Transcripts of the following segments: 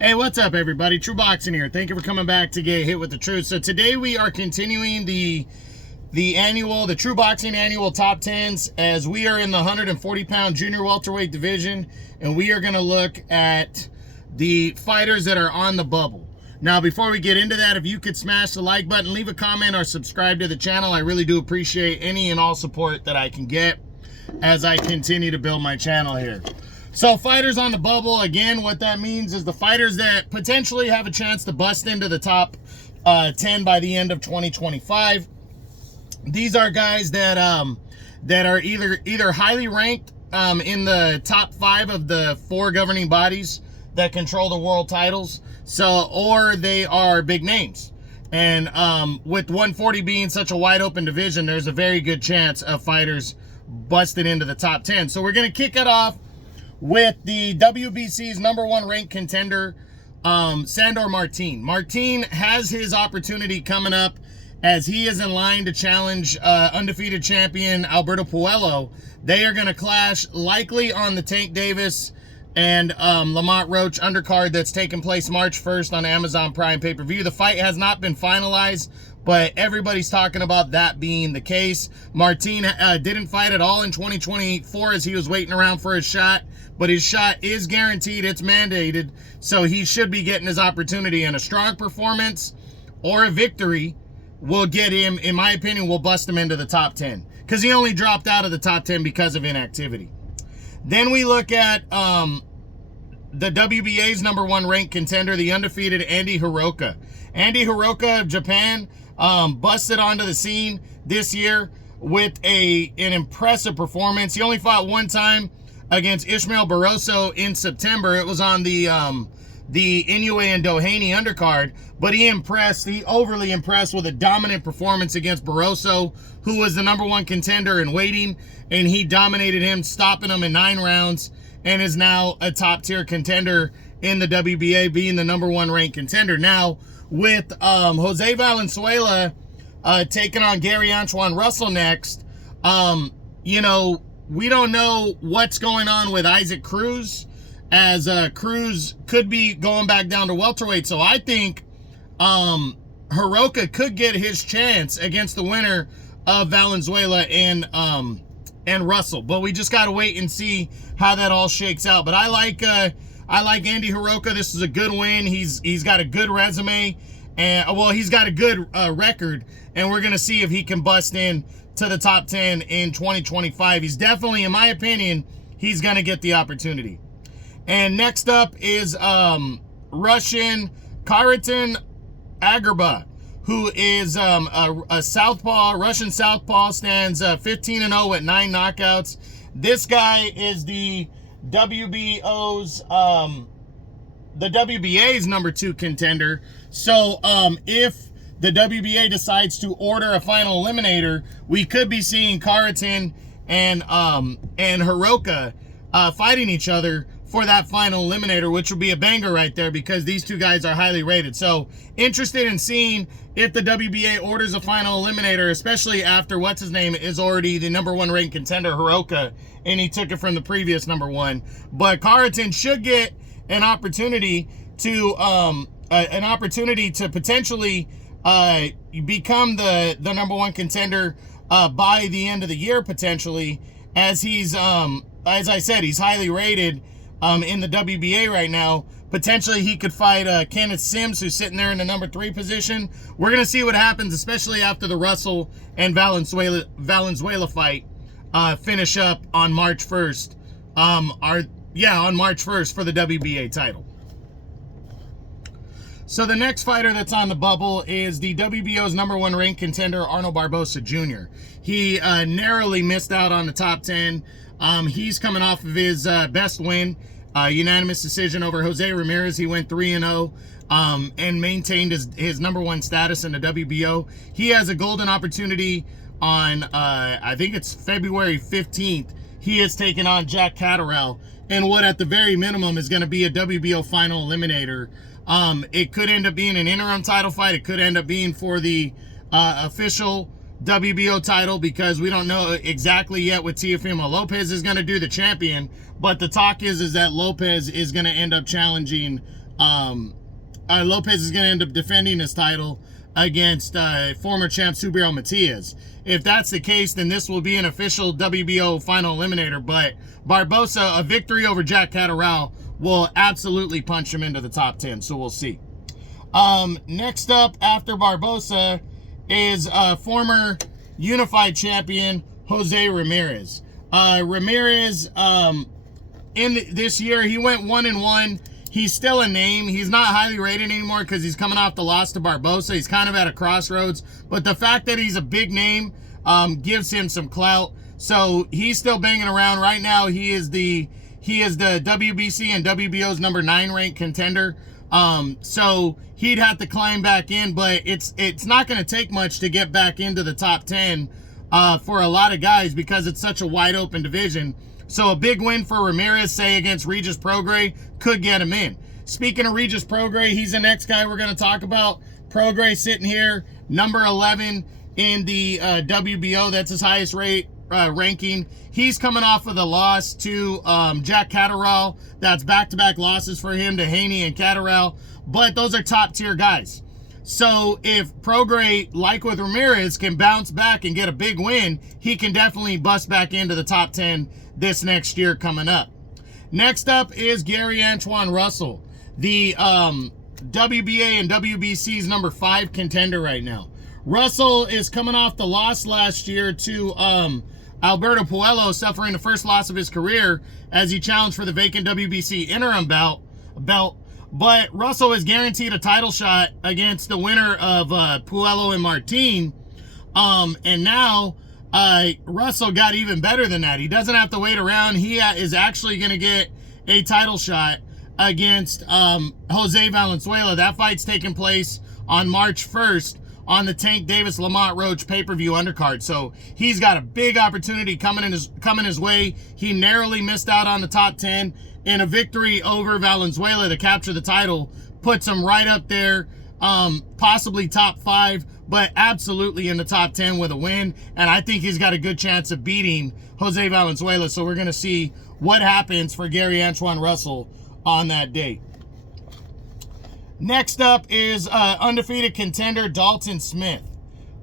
Hey, what's up, everybody? True Boxing here. Thank you for coming back to get hit with the truth. So today we are continuing the True Boxing annual top 10s, as we are in the 140-pound junior welterweight division, and we are going to look at the fighters that are on the bubble. Now, before we get into that, if you could smash the like button, leave a comment, or subscribe to the channel, I really do appreciate any and all support that I can get as I continue to build my channel here. So fighters on the bubble, again, what that means is the fighters that potentially have a chance to bust into the top 10 by the end of 2025. These are guys that are either highly ranked in the top 5 of the 4 governing bodies that control the world titles, or they are big names. And with 140 being such a wide open division, there's a very good chance of fighters busting into the top 10. So we're going to kick it off with the WBC's #1 ranked contender, Sandor Martin. Martin has his opportunity coming up, as he is in line to challenge undefeated champion Alberto Puello. They are going to clash likely on the Tank Davis and Lamont Roach undercard that's taking place March 1st on Amazon Prime pay-per-view. The fight has not been finalized, but everybody's talking about that being the case. Martin didn't fight at all in 2024 as he was waiting around for his shot, but his shot is guaranteed, it's mandated, so he should be getting his opportunity, and a strong performance or a victory will get him, in my opinion, will bust him into the top 10, because he only dropped out of the top 10 because of inactivity. Then we look at the WBA's #1 ranked contender, the undefeated Andy Hiroka. Andy Hiroka of Japan busted onto the scene this year with an impressive performance. He only fought one time against Ishmael Barroso in September. It was on the Inoue and Doheny undercard, but he overly impressed with a dominant performance against Barroso, who was the #1 contender in waiting, and he dominated him, stopping him in 9 rounds, and is now a top-tier contender in the WBA, being the #1 ranked contender. Now, with Jose Valenzuela taking on Gary Antoine Russell next, we don't know what's going on with Isaac Cruz, as Cruz could be going back down to welterweight. So I think Hiroka could get his chance against the winner of Valenzuela and Russell. But we just got to wait and see how that all shakes out. But I like Andy Hiroka. This is a good win. He's got a good resume, and he's got a good record, and we're gonna see if he can bust in to the top 10 in 2025. He's definitely, in my opinion, he's gonna get the opportunity. And next up is Russian Karatin Agraba, who is a southpaw, Russian southpaw, stands 15-0 at 9 knockouts. This guy is the WBA's #2 contender. So if the WBA decides to order a final eliminator, we could be seeing Karatin and Hiroka fighting each other for that final eliminator, which will be a banger right there, because these two guys are highly rated. So interested in seeing if the WBA orders a final eliminator, especially after what's-his-name is already the #1 ranked contender, Hiroka, and he took it from the previous #1. But Karatin should get an opportunity to potentially become the #1 contender by the end of the year, potentially, as he's as I said, he's highly rated in the WBA right now. Potentially he could fight Kenneth Sims, who's sitting there in the #3 position. We're going to see what happens, especially after the Russell and Valenzuela fight finish up on March 1st. On March 1st for the WBA title. So the next fighter that's on the bubble is the WBO's #1 ranked contender, Arnold Barboza Jr. He narrowly missed out on the top 10. He's coming off of his best win, unanimous decision over Jose Ramirez. He went 3-0 and maintained his #1 status in the WBO. He has a golden opportunity on, I think it's February 15th. He is taking on Jack Catterall, and what at the very minimum is going to be a WBO final eliminator. It could end up being an interim title fight. It could end up being for the official WBO title, because we don't know exactly yet what Teofimo Lopez is going to do, the champion. But the talk is that Lopez is going to end up challenging Lopez is going to end up defending his title against former champ Subriel Matias. If that's the case, then this will be an official WBO final eliminator. But Barbosa, a victory over Jack Catterall, will absolutely punch him into the top 10. So we'll see. Next up after Barbosa is former unified champion Jose Ramirez. Ramirez, this year, he went 1-1. He's still a name. He's not highly rated anymore because he's coming off the loss to Barbosa. He's kind of at a crossroads. But the fact that he's a big name gives him some clout. So he's still banging around. Right now, he is the WBC and WBO's number 9 ranked contender. So he'd have to climb back in, but it's not going to take much to get back into the top 10 for a lot of guys because it's such a wide open division. So a big win for Ramirez, say against Regis Prograis, could get him in. Speaking of Regis Prograis, he's the next guy we're going to talk about. Prograis sitting here, number 11 in the WBO. That's his highest ranking. He's coming off of the loss to Jack Catterall. That's back-to-back losses for him to Haney and Catterall. But those are top-tier guys. So if Prograis, like with Ramirez, can bounce back and get a big win, he can definitely bust back into the top 10 this next year coming up. Next up is Gary Antoine Russell, the WBA and WBC's number 5 contender right now. Russell is coming off the loss last year to Alberto Puello, suffering the first loss of his career as he challenged for the vacant WBC interim belt. But Russell is guaranteed a title shot against the winner of Puello and Martin. And now Russell got even better than that. He doesn't have to wait around. He is actually going to get a title shot against Jose Valenzuela. That fight's taking place on March 1st on the Tank Davis Lamont Roach pay-per-view undercard. So he's got a big opportunity coming his way. He narrowly missed out on the top 10, and a victory over Valenzuela to capture the title puts him right up there, possibly top 5, but absolutely in the top 10 with a win. And I think he's got a good chance of beating Jose Valenzuela. So we're going to see what happens for Gary Antoine Russell on that date. Next up is undefeated contender Dalton Smith.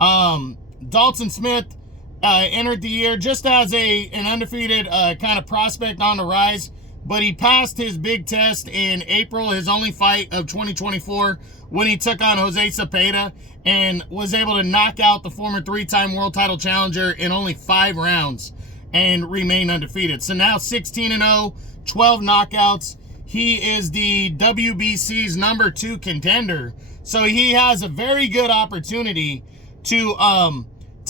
Dalton Smith entered the year just as an undefeated kind of prospect on the rise, but he passed his big test in April, his only fight of 2024, when he took on Jose Cepeda and was able to knock out the former 3-time world title challenger in only 5 rounds and remain undefeated. So now 16-0, 12 knockouts. He is the WBC's number 2 contender. So he has a very good opportunity to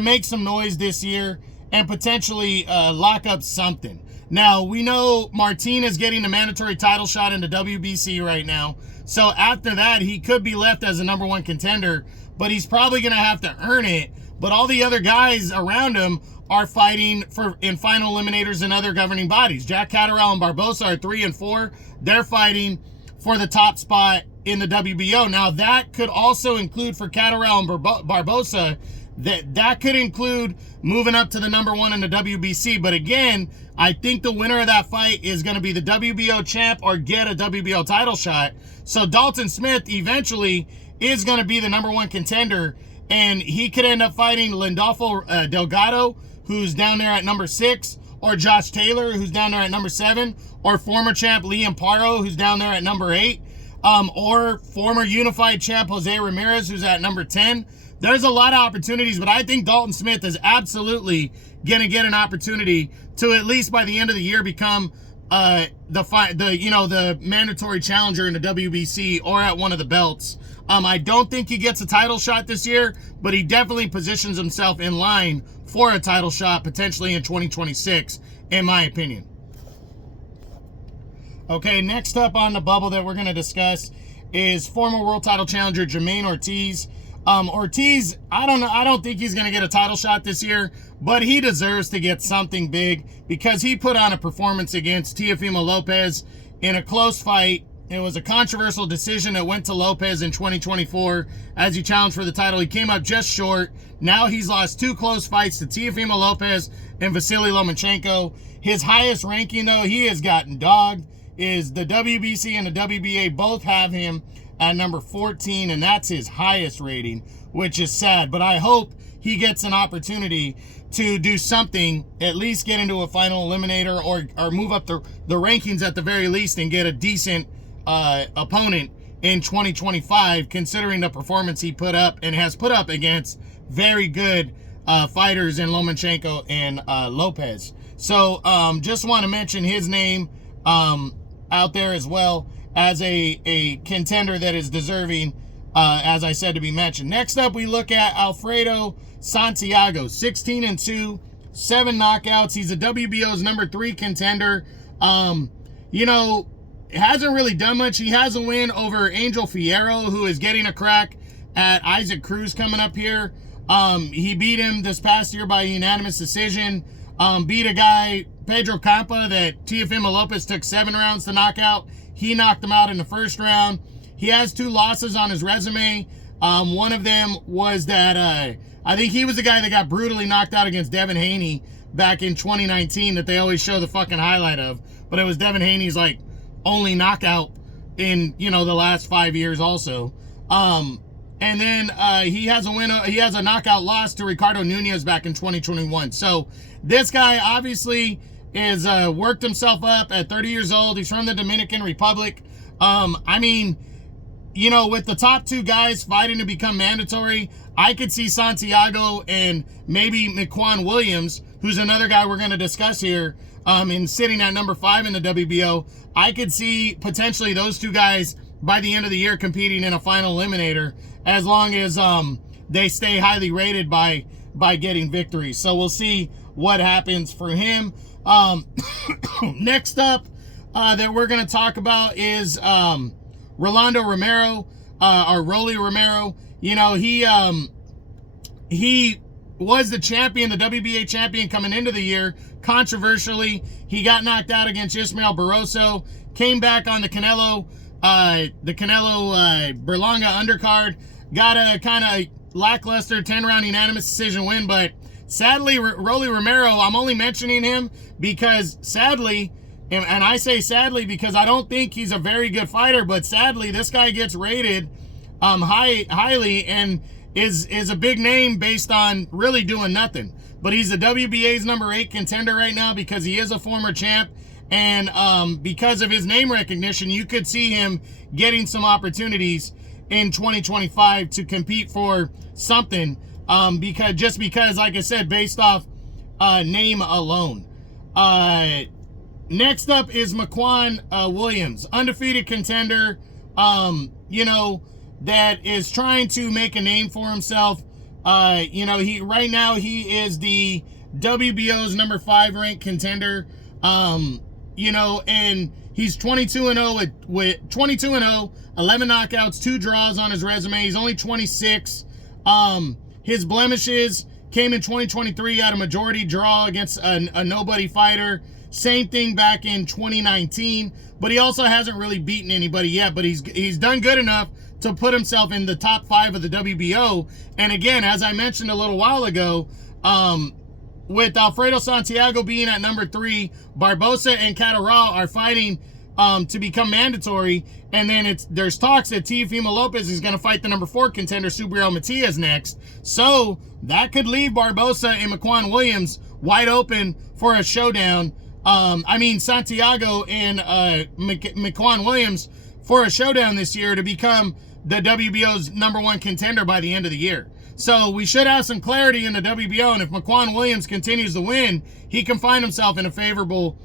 make some noise this year and potentially lock up something. Now, we know Martin is getting a mandatory title shot in the WBC right now. So after that, he could be left as a number 1 contender, but he's probably going to have to earn it. But all the other guys around him are fighting in final eliminators and other governing bodies. Jack Catterall and Barbosa are 3 and 4. They're fighting for the top spot in the WBO. Now, that could also include for Catterall and Barbosa, that could include moving up to the number 1 in the WBC. But again, I think the winner of that fight is going to be the WBO champ or get a WBO title shot. So Dalton Smith eventually is going to be the number 1 contender, and he could end up fighting Lindolfo Delgado, who's down there at number 6, or Josh Taylor, who's down there at number 7, or former champ Liam Paro, who's down there at number 8, or former unified champ Jose Ramirez, who's at number 10. There's a lot of opportunities, but I think Dalton Smith is absolutely going to get an opportunity to, at least by the end of the year, become the mandatory challenger in the WBC or at one of the belts. I don't think he gets a title shot this year, but he definitely positions himself in line for a title shot potentially in 2026, in my opinion. Okay, next up on the bubble that we're going to discuss is former world title challenger Jermaine Ortiz. Ortiz, I don't think he's going to get a title shot this year, but he deserves to get something big because he put on a performance against Teofimo Lopez in a close fight. It was a controversial decision that went to Lopez in 2024 as he challenged for the title. He came up just short. Now he's lost 2 close fights to Teofimo Lopez and Vasily Lomachenko. His highest ranking, though, he has gotten dogged, is the WBC and the WBA both have him at number 14, and that's his highest rating, which is sad. But I hope he gets an opportunity to do something, at least get into a final eliminator or move up the rankings at the very least and get a decent opponent in 2025, considering the performance he put up and has put up against very good fighters in Lomachenko and Lopez. So just want to mention his name out there as well as a contender that is deserving, as I said, to be mentioned. Next up, we look at Alfredo Santiago, 16-2, 7 knockouts. He's a WBO's number 3 contender. You know, hasn't really done much. He has a win over Angel Fierro, who is getting a crack at Isaac Cruz coming up here. He beat him this past year by unanimous decision. Beat a guy, Pedro Campa, that Teofimo Lopez took 7 rounds to knock out. He knocked him out in the first round. He has 2 losses on his resume. One of them was that I think he was the guy that got brutally knocked out against Devin Haney back in 2019 that they always show the fucking highlight of. But it was Devin Haney's like only knockout in, you know, the last 5 years also. And then he has a knockout loss to Ricardo Nunez back in 2021. So this guy obviously is worked himself up at 30 years old. He's from the Dominican Republic. I mean, you know, with the top 2 guys fighting to become mandatory, I could see Santiago and maybe Miquan Williams, who's another guy we're going to discuss here, and sitting at number 5 in the WBO. I could see potentially those 2 guys by the end of the year competing in a final eliminator, as long as they stay highly rated by getting victories. So we'll see what happens for him. Next up that we're going to talk about is Rolando Romero, or Rolly Romero. You know, he was the champion, the WBA champion coming into the year. Controversially, he got knocked out against Ismael Barroso, came back on the Canelo Berlanga undercard, got a kind of lackluster 10-round unanimous decision win. But sadly, Rolly Romero, I'm only mentioning him because sadly, and I say sadly because I don't think he's a very good fighter, but sadly, this guy gets rated highly and is a big name based on really doing nothing. But he's the WBA's number 8 contender right now because he is a former champ. And because of his name recognition, you could see him getting some opportunities in 2025 to compete for something. Because, like I said, based off name alone. Next up is Miquan Williams, undefeated contender, you know, that is trying to make a name for himself. You know, right now he is the WBO's number 5 ranked contender. You know, and he's 22-0 with 22-0, 11 knockouts, 2 draws on his resume. He's only 26. His blemishes came in 2023 at a majority draw against a nobody fighter. Same thing back in 2019, but he also hasn't really beaten anybody yet, but he's done good enough to put himself in the top 5 of the WBO. And again, as I mentioned a little while ago, with Alfredo Santiago being at number 3, Barbosa and Catterall are fighting to become mandatory. And then there's talks that Teofimo Lopez is going to fight the number 4 contender, Subriel Matias, next. So that could leave Barbosa and Miquan Williams wide open for a showdown. Santiago and Miquan Williams for a showdown this year to become the WBO's number 1 contender by the end of the year. So we should have some clarity in the WBO, and if Miquan Williams continues to win, he can find himself in a favorable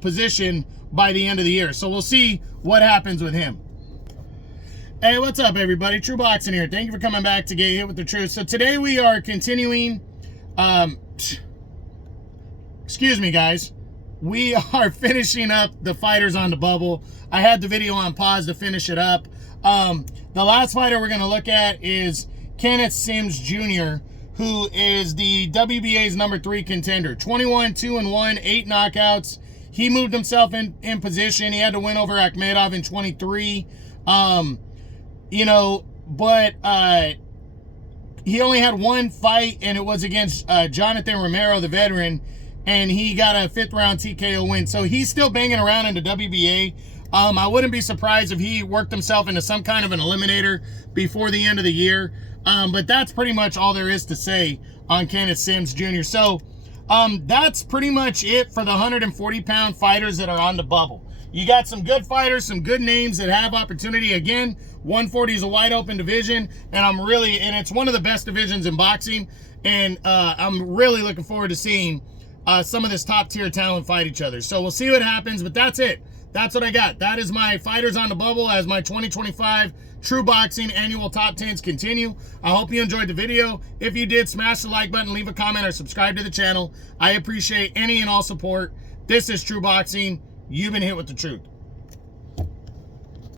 position by the end of the year. So we'll see what happens with him. Hey, what's up, everybody? True Boxing here. Thank you for coming back to Get Hit with the Truth. So today we are continuing, excuse me, guys. We are finishing up the fighters on the bubble. I had the video on pause to finish it up. The last fighter we're going to look at is Kenneth Sims Jr., who is the WBA's number 3 contender. 21-2-1, 8 knockouts. He moved himself in position. He had to win over Akhmedov in 23. You know, but he only had 1 fight, and it was against Jonathan Romero, the veteran. and he got a 5th round TKO win. So he's still banging around in the WBA. I wouldn't be surprised if he worked himself into some kind of an eliminator before the end of the year. But that's pretty much all there is to say on Kenneth Sims Jr. So that's pretty much it for the 140-pound fighters that are on the bubble. You got some good fighters, some good names that have opportunity. Again, 140 is a wide open division, and it's one of the best divisions in boxing. And I'm really looking forward to seeing some of this top tier talent fight each other. So we'll see what happens, but that's it. That's what I got. That is my fighters on the bubble as my 2025 True Boxing annual top 10s continue. I hope you enjoyed the video. If you did, smash the like button, leave a comment, or subscribe to the channel. I appreciate any and all support. This is True Boxing. You've been hit with the truth.